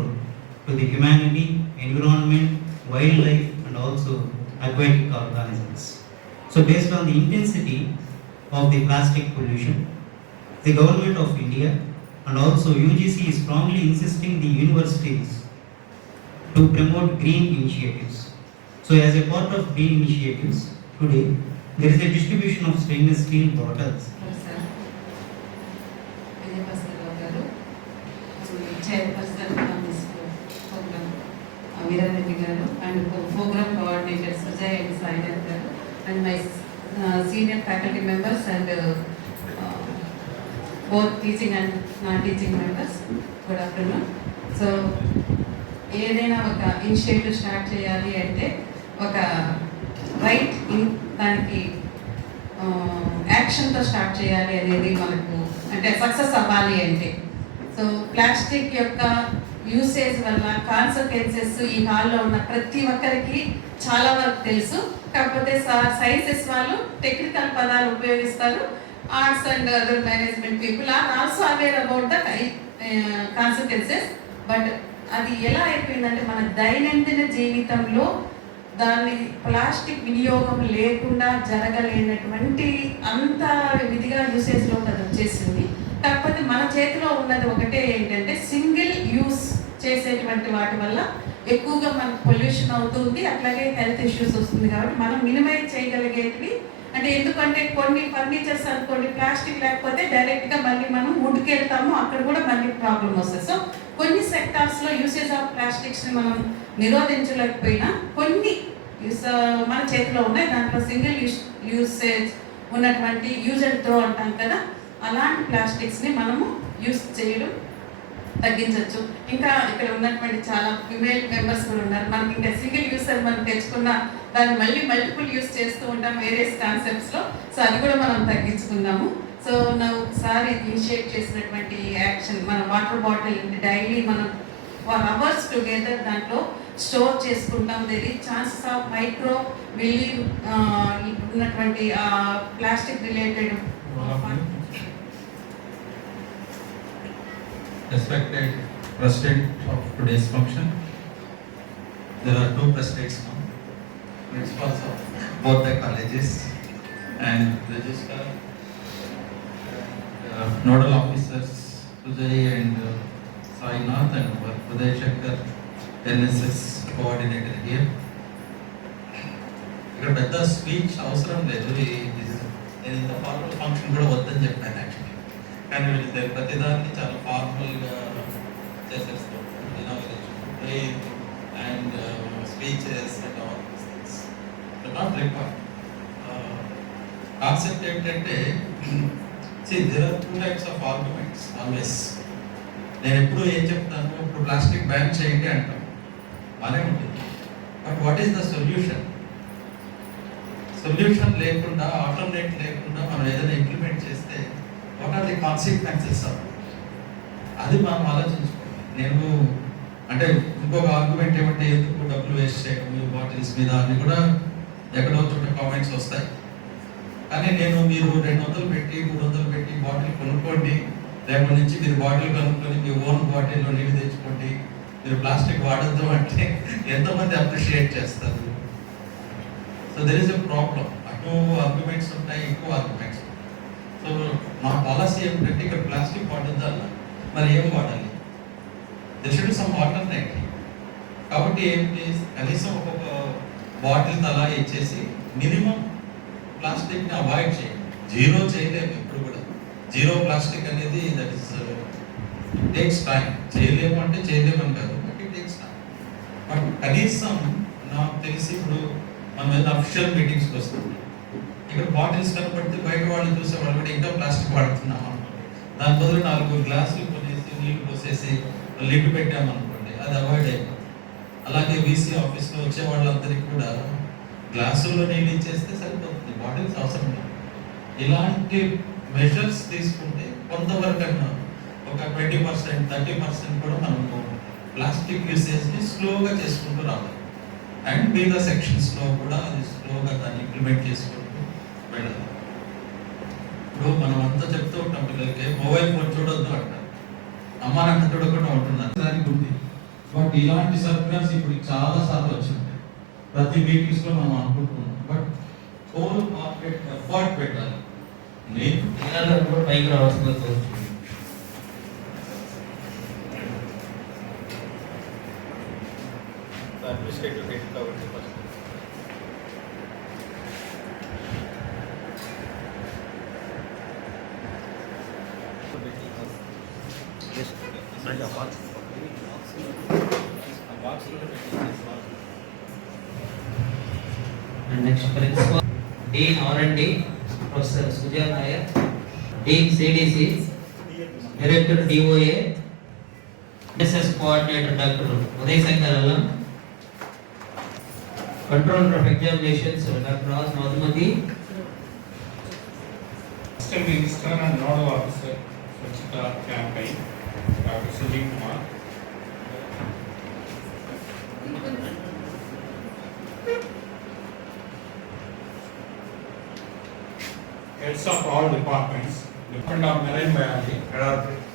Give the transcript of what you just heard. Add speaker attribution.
Speaker 1: to the humanity, environment, wildlife, and also aquatic organisms. So, based on the intensity of the plastic pollution, the government of India and also UGC is strongly insisting the universities to promote green initiatives. So, as a part of green initiatives, today there is a distribution of stainless steel bottles
Speaker 2: garu and program coordinator Sujay and Sainath garu and my senior faculty members and both teaching and non teaching members good afternoon so ఏదైనా ఒక initiative start చేయాలి అంటే ఒక right in దానికి యాక్షన్తో start చేయాలి అనేది మనకు అంటే సక్సెస్ అవ్వాలి అంటే. సో ప్లాస్టిక్ యొక్క యూసేజ్ వల్ల కాన్సిక్వెన్సెస్ ఈ హాల్లో ఉన్న ప్రతి ఒక్కరికి చాలా వరకు తెలుసు. కాకపోతే సైన్సెస్ వాళ్ళు టెక్నికల్ పదాలు ఉపయోగిస్తారు. Arts and other management people are also aware about the consequences but అది ఎలా అయిపోయిందంటే మన దైనందిన జీవితంలో దాన్ని ప్లాస్టిక్ వినియోగం లేకుండా జరగలేనటువంటి అంత విధిగా యూసేజ్లో అది వచ్చేసింది. కాకపోతే మన చేతిలో ఉన్నది ఒకటే చేసేటువంటి వాటి వల్ల ఎక్కువగా మనకు పొల్యూషన్ అవుతుంది అట్లాగే హెల్త్ ఇష్యూస్ వస్తుంది కాబట్టి మనం మినిమైజ్ చేయగలిగేటివి. అంటే ఎందుకంటే కొన్ని ఫర్నిచర్స్ అనుకోండి ప్లాస్టిక్ లేకపోతే డైరెక్ట్గా మళ్ళీ మనం వుడ్కి వెళ్తాము అక్కడ కూడా మళ్ళీ ప్రాబ్లం వస్తుంది. సో కొన్ని సెక్టార్స్లో యూసేజ్ ఆఫ్ ప్లాస్టిక్స్ని మనం నిరోధించలేకపోయినా కొన్ని మన చేతిలో ఉన్నాయి. దాంట్లో సింగిల్ యూస్ యూసేజ్ ఉన్నటువంటి యూజ్ అండ్ త్రో అంటాం కదా అలాంటి ప్లాస్టిక్స్ని మనము యూస్ చేయడం తగ్గించవచ్చు. ఇంకా ఇక్కడ ఉన్నటువంటి చాలా ఫిమేల్ మెంబర్స్ కూడా ఉన్నారు. మనకి ఇంకా సింగిల్ యూస్ అని మనం తెచ్చుకున్న దాన్ని మళ్ళీ మల్టిపుల్ యూస్ చేస్తూ ఉంటాం వేరియస్ కాన్సెప్ట్స్లో సో అది కూడా మనం తగ్గించుకుందాము. సో నా ఒకసారి ఇనిషియేట్ చేసినటువంటి యాక్షన్ మన వాటర్ బాటిల్ డైలీ మనం ఫర్ అవర్స్ టుగెదర్ దాంట్లో స్టోర్ చేసుకుంటాం. దేర్ ఈ ఛాన్సెస్ ఆఫ్ మైక్రో విల్లి ఉన్నటువంటి plastic related
Speaker 3: respected president of today's function. There are two presidents now, principals of both the colleges and register, uh, nodal officers Sujay and uh, Sainath and Uday Shankar, NSS coordinator here. ఇక్కడ పెద్ద speech అవసరం లేదు ఈ- ఇది- నేను ఇంత formal function కూడా వద్దని చెప్పాను యాక్చువల్లీ కానీ వీళ్ళు ప్రతిదానికి చాలా ఫార్మల్గా చేసేస్తాం and speeches and all not require concept ఏంటంటే see there are two types of arguments always నేను ఎప్పుడు ఏం చెప్తాను? ఇప్పుడు ప్లాస్టిక్ బ్యాన్ చేయండి అంటాం. బాగానే ఉంటుంది. But what is the solution solution లేకుండా ఆల్టర్నేట్ లేకుండా మనం ఏదైనా ఇంప్లిమెంట్ చేస్తే వాట్ ఆర్ ది కాన్సిక్వెన్సెస్ అది మనం ఆలోచించుకోవాలి. నేను అంటే ఇంకొక ఆర్గ్యుమెంట్ ఏమంటే ఎందుకు డబ్బులు వేస్ట్ చేయడం బాటిల్స్ మీద అని కూడా ఎక్కడో చోట కామెంట్స్ వస్తాయి. కానీ నేను మీరు రెండు వందలు పెట్టి మూడు వందలు పెట్టి బాటిల్ కొనుక్కోండి. రేపటి నుంచి మీరు బాటిల్ కొనుక్కొని మీ ఓన్ బాటిల్లో నీళ్ళు తెచ్చుకోండి. మీరు ప్లాస్టిక్ వాడద్దు అంటే ఎంతోమంది అప్రిషియేట్ చేస్తారు? So there is a problem అటు ఆర్గ్యుమెంట్స్ ఉంటాయి ఎక్కువ ఆర్గ్యుమెంట్స్ సో మా పాలసీ ఏమిటంటే ఇక్కడ ప్లాస్టిక్ వాడద్దు అన్న మరి ఏం వాడాలి దెర్ సమ్ వాటర్ ట్యాంక్ కాబట్టి ఏంటి కనీసం ఒక్కొక్క బాటిల్ అలా ఇచ్చేసి మినిమం ప్లాస్టిక్ని అవాయిడ్ చేయండి. జీరో చేయలేము ఎప్పుడు కూడా. జీరో ప్లాస్టిక్ అనేది దట్ ఇస్ టేక్స్ టైం చేయలేము అంటే చేయలేమని కాదు but it takes time but కనీసం నాకు తెలిసి ఇప్పుడు మనం ఏదైనా అఫిషియల్ మీటింగ్స్కి వస్తుంది ఇక్కడ బాటిల్స్ కనపడితే బయట వాళ్ళు చూసే వాళ్ళు కూడా ఇంకా ప్లాస్టిక్ వాడుతున్నాం అనుకోండి. దాని బదులు నాలుగు గ్లాసులు కొనేసి నీళ్ళు పోసేసి లిడ్ పెట్టామనుకోండి అది అవాయిడ్ అయిపోతుంది. అలాగే వీసీ ఆఫీస్లో వచ్చే వాళ్ళందరికీ కూడా గ్లాసుల్లో నీళ్ళు ఇచ్చేస్తే సరిపోతుంది బాటిల్స్ అవసరం లేదు. ఇలాంటి మెజర్స్ తీసుకుంటే కొంతవరకన్నా ఒక ట్వంటీ పర్సెంట్ థర్టీ పర్సెంట్ కూడా మనము ప్లాస్టిక్ యూసేజ్ని స్లోగా చేసుకుంటూ రావాలి. అండ్ మిగతా సెక్షన్స్లో కూడా అది స్లోగా దాన్ని ఇంప్లిమెంట్ చేసుకుంటూ వెళ్ళాలి ఇప్పుడు మనం అంతా చెప్తూ ఉంటాం పిల్లలకి మొబైల్ ఫోన్ చూడొద్దు అంటారు అమ్మ నాకు చూడకుండా ఉంటున్నారు
Speaker 4: దానికి ఉంది.
Speaker 3: బట్ ఇలాంటి సర్క్యులర్స్ ఇప్పుడు చాలా సార్లు వచ్చింది ప్రతి మీటింగ్స్లో మనం అనుకుంటున్నాం. బట్ హోల్ మార్కెట్ ఎఫర్ట్ పెట్టాలి. నేను
Speaker 4: నేలలో కూడా పైకి రావాల్సిందిగా next principal dean RMD professor Sujan Nair dean CDC director DOA SS coordinator doctor Uday Shankar Allam controller of examinations doctor Raj Madhumathi
Speaker 5: system register and nodal officer ఉచిత క్యాంపై doctor Sujeev Kumar heads of all departments department of marine biology ఎడార్ఫిక్స్